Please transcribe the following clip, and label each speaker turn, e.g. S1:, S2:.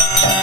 S1: Yeah.